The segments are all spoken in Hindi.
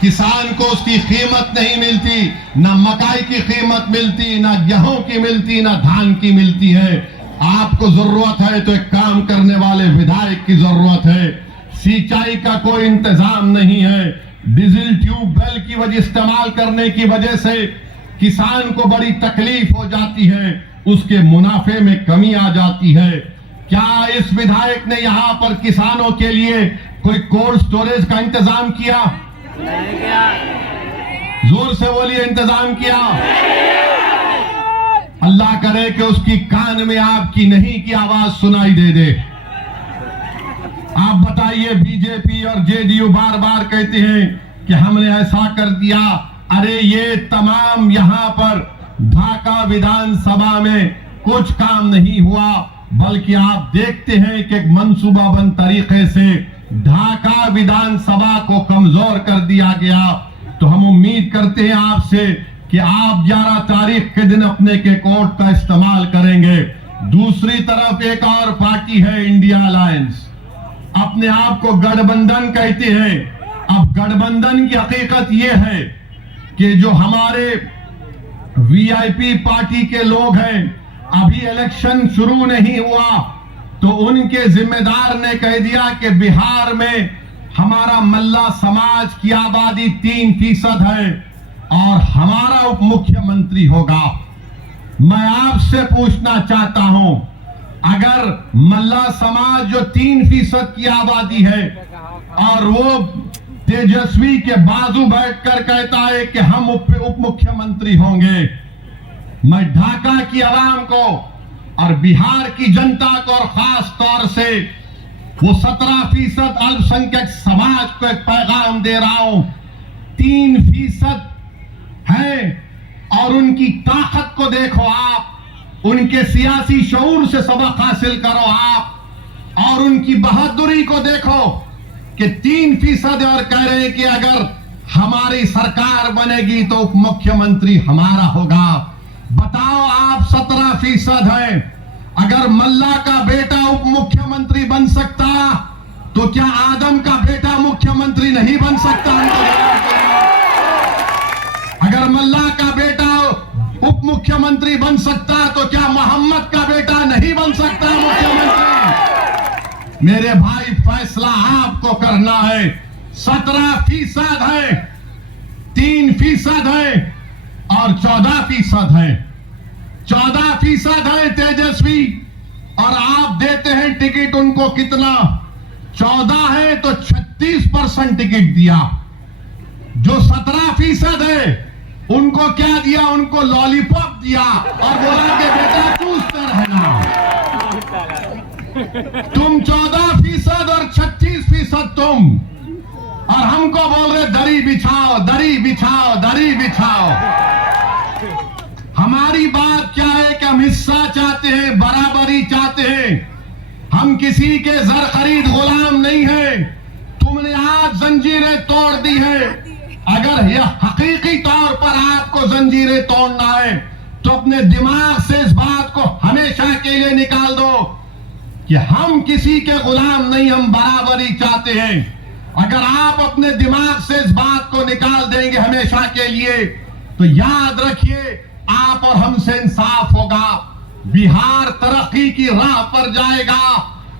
किसान को उसकी कीमत नहीं मिलती, ना मकाई की कीमत मिलती, ना गेहूं की मिलती, ना धान की मिलती है। आपको जरूरत है तो एक काम करने वाले विधायक की जरूरत है। सिंचाई का कोई इंतजाम नहीं है। डीजल ट्यूबवेल की वजह इस्तेमाल करने की वजह से किसान को बड़ी तकलीफ हो जाती है, उसके मुनाफे में कमी आ जाती है। क्या इस विधायक ने यहां पर किसानों के लिए कोई कोल्ड स्टोरेज का इंतजाम किया? जोर से बोलिए, इंतजाम किया? अल्लाह करे कि उसकी कान में आपकी नहीं की आवाज सुनाई दे। आप बताइए, बीजेपी और जेडीयू बार बार कहते हैं कि हमने ऐसा कर दिया। अरे ये तमाम यहां पर ढाका विधानसभा में कुछ काम नहीं हुआ, बल्कि आप देखते हैं कि एक मंसूबाबंद तरीके से ढाका विधानसभा को कमजोर कर दिया गया। तो हम उम्मीद करते हैं आपसे कि आप 11 तारीख के दिन अपने के कोर्ट का इस्तेमाल करेंगे। दूसरी तरफ एक और पार्टी है, इंडिया अलायंस, अपने आप को गठबंधन कहते हैं। अब गठबंधन की हकीकत यह है कि जो हमारे वीआईपी पार्टी के लोग हैं, अभी इलेक्शन शुरू नहीं हुआ तो उनके जिम्मेदार ने कह दिया कि बिहार में हमारा मल्ला समाज की आबादी 3% है और हमारा उप मुख्यमंत्री होगा। मैं आपसे पूछना चाहता हूं, अगर मल्ला समाज जो 3% की आबादी है और वो तेजस्वी के बाजू बैठकर कहता है कि हम उप मुख्यमंत्री होंगे, मैं ढाका की आवाम को और बिहार की जनता को और खास तौर से वो 17% अल्पसंख्यक समाज को एक पैगाम दे रहा हूं। 3% है और उनकी ताकत को देखो आप, उनके सियासी शऊर से सबक हासिल करो आप, और उनकी बहादुरी को देखो कि 3% और कह रहे हैं कि अगर हमारी सरकार बनेगी तो उप मुख्यमंत्री हमारा होगा। बताओ आप 17% है, अगर मल्ला का बेटा उप मुख्यमंत्री बन सकता तो क्या आदम का बेटा मुख्यमंत्री नहीं बन सकता? अगर मल्ला का बेटा उप मुख्यमंत्री बन सकता तो क्या मोहम्मद का बेटा नहीं बन सकता मुख्यमंत्री? मेरे भाई, फैसला आपको करना है। 17% है, 3% है और 14% है। 14% है तेजस्वी, और आप देते हैं टिकट उनको कितना? 14 है तो 36% टिकट दिया। जो 17% है उनको क्या दिया? उनको लॉलीपॉप दिया और बोला कि बेटा चूसते रहना। तुम 14% और 36% तुम, और हमको बोल रहे दरी बिछाओ, दरी बिछाओ, दरी बिछाओ। हमारी बात क्या है कि हम हिस्सा चाहते हैं, बराबरी चाहते हैं। हम किसी के जर खरीद गुलाम नहीं है। तुमने आज जंजीरें तोड़ दी है। अगर यह हकीकी तौर पर आपको जंजीरें तोड़ना है तो अपने दिमाग से इस बात को हमेशा के लिए निकाल दो कि हम किसी के गुलाम नहीं, हम बराबरी चाहते हैं। अगर आप अपने दिमाग से इस बात को निकाल देंगे हमेशा के लिए, तो याद रखिए आप और हमसे इंसाफ होगा। बिहार तरक्की की राह पर जाएगा।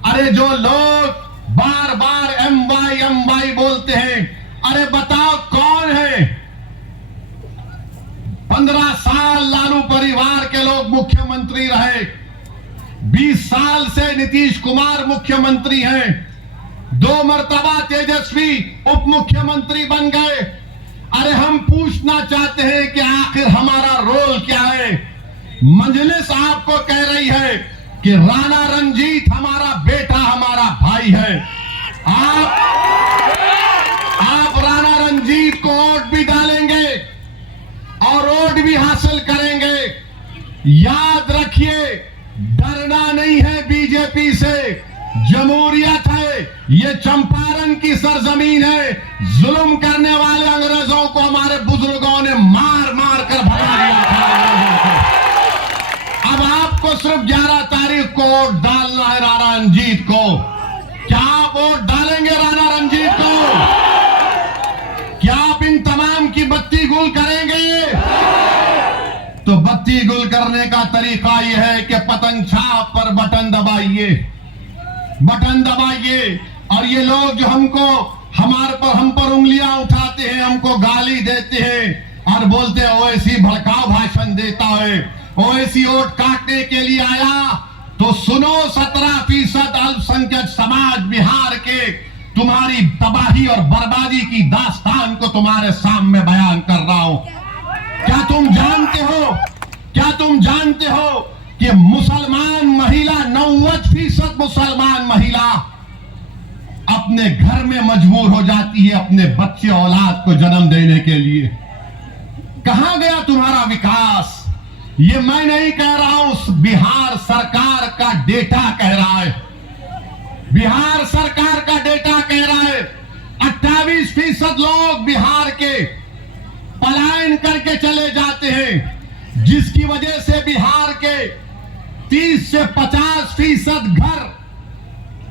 अरे जो लोग बार बार एमवाई बोलते हैं, अरे बताओ कौन है? 15 साल लालू परिवार के लोग मुख्यमंत्री रहे, 20 साल से नीतीश कुमार मुख्यमंत्री हैं, 2 मर्तबा तेजस्वी उप मुख्यमंत्री बन गए। अरे हम पूछना चाहते हैं कि आखिर हमारा रोल क्या है? मजलिस आपको कह रही है कि राणा रंजीत हमारा बेटा, हमारा भाई है। आप राणा रंजीत को वोट भी डालेंगे और वोट भी हासिल करेंगे। याद रखिए, डरना नहीं है बीजेपी से। जमहूरियत है, ये चंपारण की सरजमीन है। जुल्म करने वाले अंग्रेजों को हमारे बुजुर्गों ने मार मार कर भगा दिया था। अब आपको सिर्फ 11 तारीख को वोट डालना है राणा रंजीत को। क्या आप वोट डालेंगे राणा रंजीत को? क्या आप इन बत्ती गुल करेंगे? तो बत्ती गुल करने का तरीका यह है कि पतंग छाप पर बटन दबाइए, बटन दबाइए। और ये लोग जो हम पर उंगलियां उठाते हैं, हमको गाली देते हैं और बोलते हैं ओवैसी भड़काऊ भाषण देता है, ओवैसी वोट काटने के लिए आया। तो सुनो, 17% अल्पसंख्यक समाज बिहार के तुम्हारी तबाही और बर्बादी की दास्तान को तुम्हारे सामने बयान कर रहा हूं। क्या तुम जानते हो कि मुसलमान महिला 90% मुसलमान महिला अपने घर में मजबूर हो जाती है अपने बच्चे औलाद को जन्म देने के लिए? कहां गया तुम्हारा विकास? ये मैं नहीं कह रहा हूं, बिहार सरकार का डेटा कह रहा है। बिहार सरकार का डेटा कह रहा है 28% लोग बिहार के पलायन करके चले जाते हैं, जिसकी वजह से बिहार के 30 से 50% घर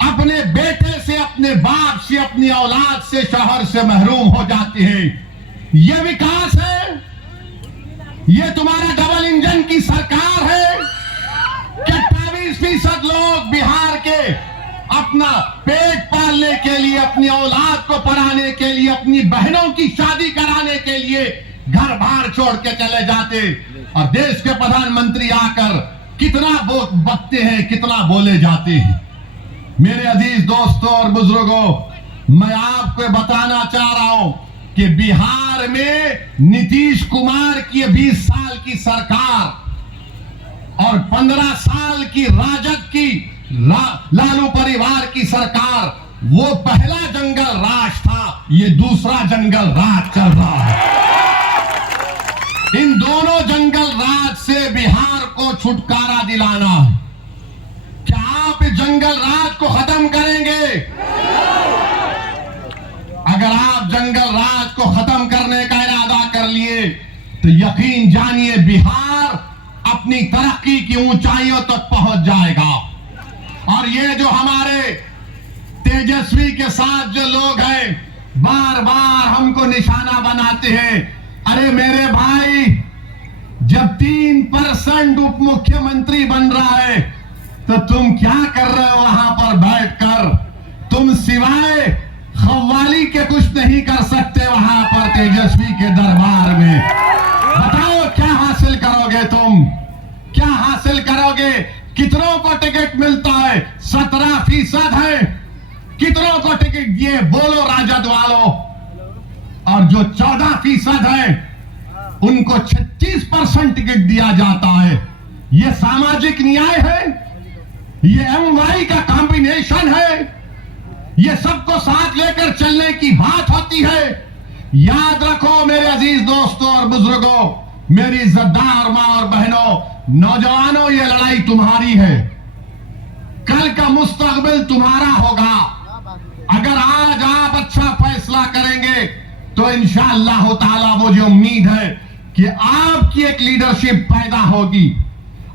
अपने बेटे से, अपने बाप से, अपनी औलाद से, शहर से महरूम हो जाते हैं। यह विकास है? यह तुम्हारा डबल इंजन की सरकार है कि 28% लोग बिहार के अपना पेट पालने के लिए, अपनी औलाद को पढ़ाने के लिए, अपनी बहनों की शादी कराने के लिए घर बार छोड़ के चले जाते, और देश के प्रधानमंत्री आकर कितना बकते हैं, कितना बोले जाते हैं। मेरे अजीज दोस्तों और बुजुर्गों, मैं आपको बताना चाह रहा हूं कि बिहार में नीतीश कुमार की 20 साल की सरकार और 15 साल की राजद की लालू परिवार की सरकार, वो पहला जंगल राज था, ये दूसरा जंगल राज चल रहा है। इन दोनों जंगल राज से बिहार को छुटकारा दिलाना है। क्या आप इस जंगल राज को खत्म करेंगे? अगर आप जंगल राज को खत्म करने का इरादा कर लिए तो यकीन जानिए बिहार अपनी तरक्की की ऊंचाइयों तक पहुंच जाएगा। और ये जो हमारे तेजस्वी के साथ जो लोग हैं, बार बार हमको निशाना बनाते हैं। अरे मेरे भाई, जब 3% उप मुख्यमंत्री बन रहा है तो तुम क्या कर रहे हो वहां पर बैठकर? तुम सिवाय खव्वाली के कुछ नहीं कर सकते वहां पर तेजस्वी के दरबार में। बताओ क्या हासिल करोगे तुम? क्या हासिल करोगे? कितनों को टिकट मिलता है? 17% है। कितनों को टिकट दिए बोलो राजद वालों? और जो 14% है उनको 36% टिकट दिया जाता है। यह सामाजिक न्याय है? यह एमवाई का कॉम्बिनेशन है? यह सबको साथ लेकर चलने की बात होती है? याद रखो मेरे अजीज दोस्तों और बुजुर्गों, मेरी इज्जतदार मां और बहनों, नौजवानों, यह लड़ाई तुम्हारी है। कल का मुस्तकबिल तुम्हारा होगा। अगर आज आप अच्छा फैसला करेंगे तो इंशाअल्लाह ताला मुझे उम्मीद है कि आपकी एक लीडरशिप पैदा होगी,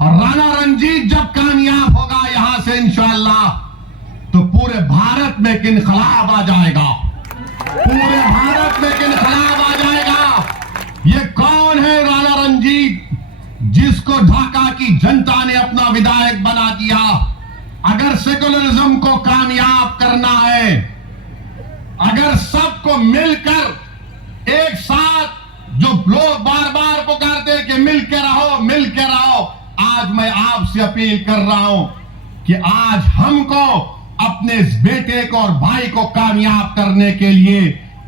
और राणा रंजीत जब कामयाब होगा यहां से इंशाअल्लाह, तो पूरे भारत में एक इनकलाब आ जाएगा। पूरे भारत में एक इनकलाब आ जाएगा। ये कौन है राणा रंजीत, जिसको ढाका की जनता ने अपना विधायक बना दिया? अगर सेकुलरिज्म को कामयाब करना है, अगर सबको मिलकर एक साथ, जो लोग बार बार पुकारते कि मिल के रहो, मिल के रहो, आज मैं आपसे अपील कर रहा हूं कि आज हमको अपने इस बेटे को और भाई को कामयाब करने के लिए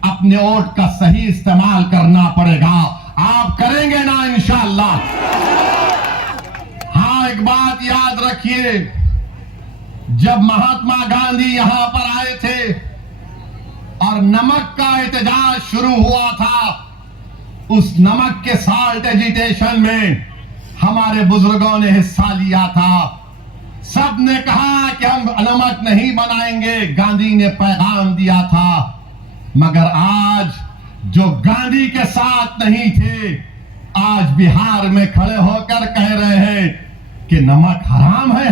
अपने वोट का सही इस्तेमाल करना पड़ेगा। आप करेंगे ना इंशाअल्लाह? हाँ, एक बात याद रखिए, जब महात्मा गांधी यहां पर आए थे और नमक का एहतजाज शुरू हुआ था, उस नमक के साल्ट एजिटेशन में हमारे बुजुर्गों ने हिस्सा लिया था। सब ने कहा कि हम नमक नहीं बनाएंगे, गांधी ने पैगाम दिया था। मगर आज जो गांधी के साथ नहीं थे, आज बिहार में खड़े होकर कह रहे हैं कि नमक हराम है।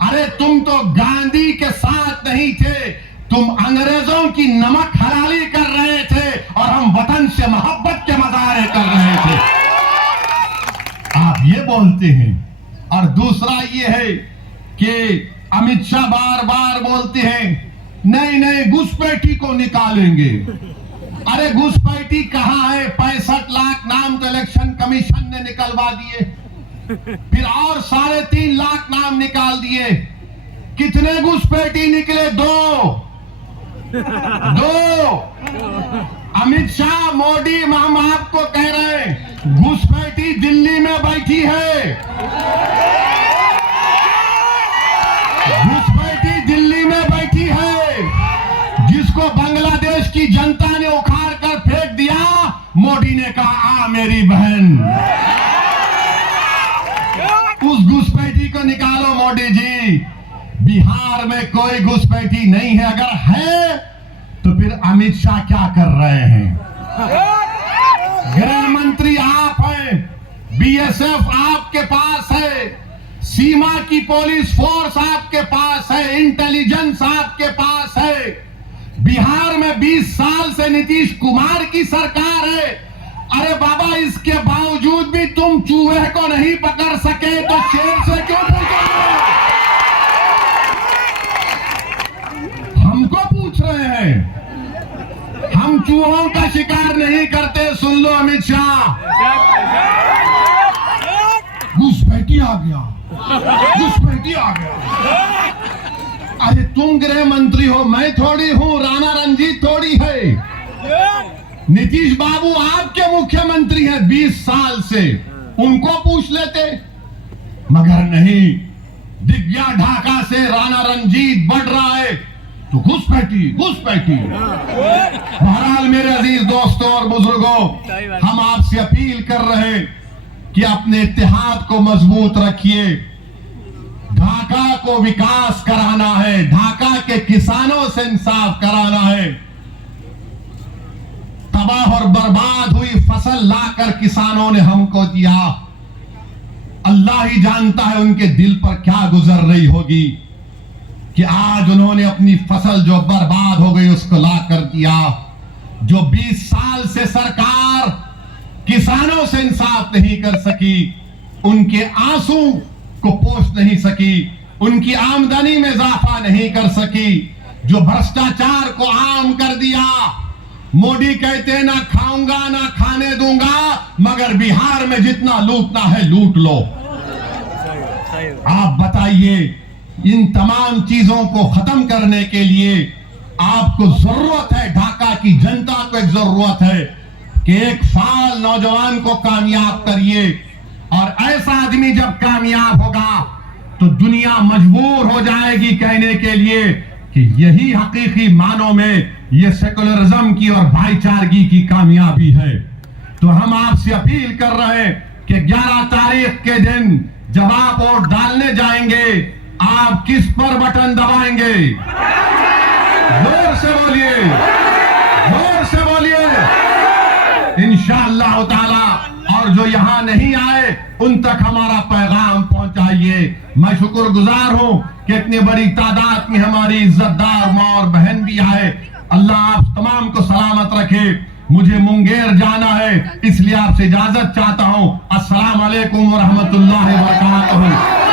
अरे तुम तो गांधी के साथ नहीं थे, तुम अंग्रेजों की नमक हलाली कर रहे थे, और हम वतन से मोहब्बत के बोलते हैं। और दूसरा ये है कि अमित शाह बार बार बोलते हैं नहीं नहीं घुसपैठी को निकालेंगे। अरे घुसपैठी कहाँ है? 65 लाख नाम तो इलेक्शन कमीशन ने निकलवा दिए, फिर और 3.5 लाख नाम निकाल दिए। कितने घुसपैठी निकले? 2। अमित शाह, मोदी, हम आपको कह रहे हैं घुसपैठी दिल्ली में बैठी है। घुसपैठी दिल्ली में बैठी है, जिसको बांग्लादेश की जनता ने उखाड़ कर फेंक दिया। मोदी ने कहा आ मेरी बहन, उस घुसपैठी को निकालो। मोदी जी, बिहार में कोई घुसपैठी नहीं है। अगर है तो फिर अमित शाह क्या कर रहे हैं? गृह मंत्री आप हैं, बीएसएफ आपके पास है, सीमा की पुलिस फोर्स आपके पास है, इंटेलिजेंस आपके पास है। बिहार में 20 साल से नीतीश कुमार की सरकार है। अरे बाबा, इसके बावजूद भी तुम चूहे को नहीं पकड़ सके तो शेर से क्यों पूछोगे? हमको पूछ रहे हैं। हम चूहों का शिकार नहीं करते। सुन लो अमित शाह, घुसपैठी आ गया, घुसपैठी आ गया। अरे तुम गृह मंत्री हो, मैं थोड़ी हूं, राणा रंजीत थोड़ी है। नीतीश बाबू आपके मुख्यमंत्री हैं 20 साल से, उनको पूछ लेते। मगर नहीं, दिख गया ढाका से राणा रंजीत बढ़ रहा है तो घुसपैठी, घुसपैठी। बहरहाल मेरे अजीज दोस्तों और बुजुर्गों, हम आपसे अपील कर रहे हैं कि अपने इत्तेहाद को मजबूत रखिए। ढाका को विकास कराना है, ढाका के किसानों से इंसाफ कराना है। तबाह और बर्बाद हुई फसल लाकर किसानों ने हमको दिया। अल्लाह ही जानता है उनके दिल पर क्या गुजर रही होगी कि आज उन्होंने अपनी फसल जो बर्बाद हो गई उसको ला कर दिया। जो 20 साल से सरकार किसानों से इंसाफ नहीं कर सकी, उनके आंसू को पोंछ नहीं सकी, उनकी आमदनी में इजाफा नहीं कर सकी, जो भ्रष्टाचार को आम कर दिया। मोदी कहते ना खाऊंगा ना खाने दूंगा, मगर बिहार में जितना लूटना है लूट लो। आप बताइए, इन तमाम चीजों को खत्म करने के लिए आपको जरूरत है, ढाका की जनता को एक जरूरत है कि एक फाल नौजवान को कामयाब करिए। और ऐसा आदमी जब कामयाब होगा तो दुनिया मजबूर हो जाएगी कहने के लिए कि यही हकीकी मानों में ये सेकुलरिज्म की और भाईचारगी की कामयाबी है। तो हम आपसे अपील कर रहे हैं कि 11 तारीख के दिन जब आप वोट डालने जाएंगे, आप किस पर बटन दबाएंगे? जोर से बोलिए, जोर से बोलिए। इंशाअल्लाह ताला। और जो यहां नहीं आए उन तक हमारा पैगाम पहुंचाइए। मैं शुक्रगुजार हूं कि इतनी बड़ी तादाद में हमारी इज्जतदार मां और बहन भी आए। अल्लाह आप तमाम को सलामत रखे। मुझे मुंगेर जाना है, इसलिए आपसे इजाजत चाहता हूं। अस्सलाम वालेकुम व रहमतुल्लाहि व बरकातहू।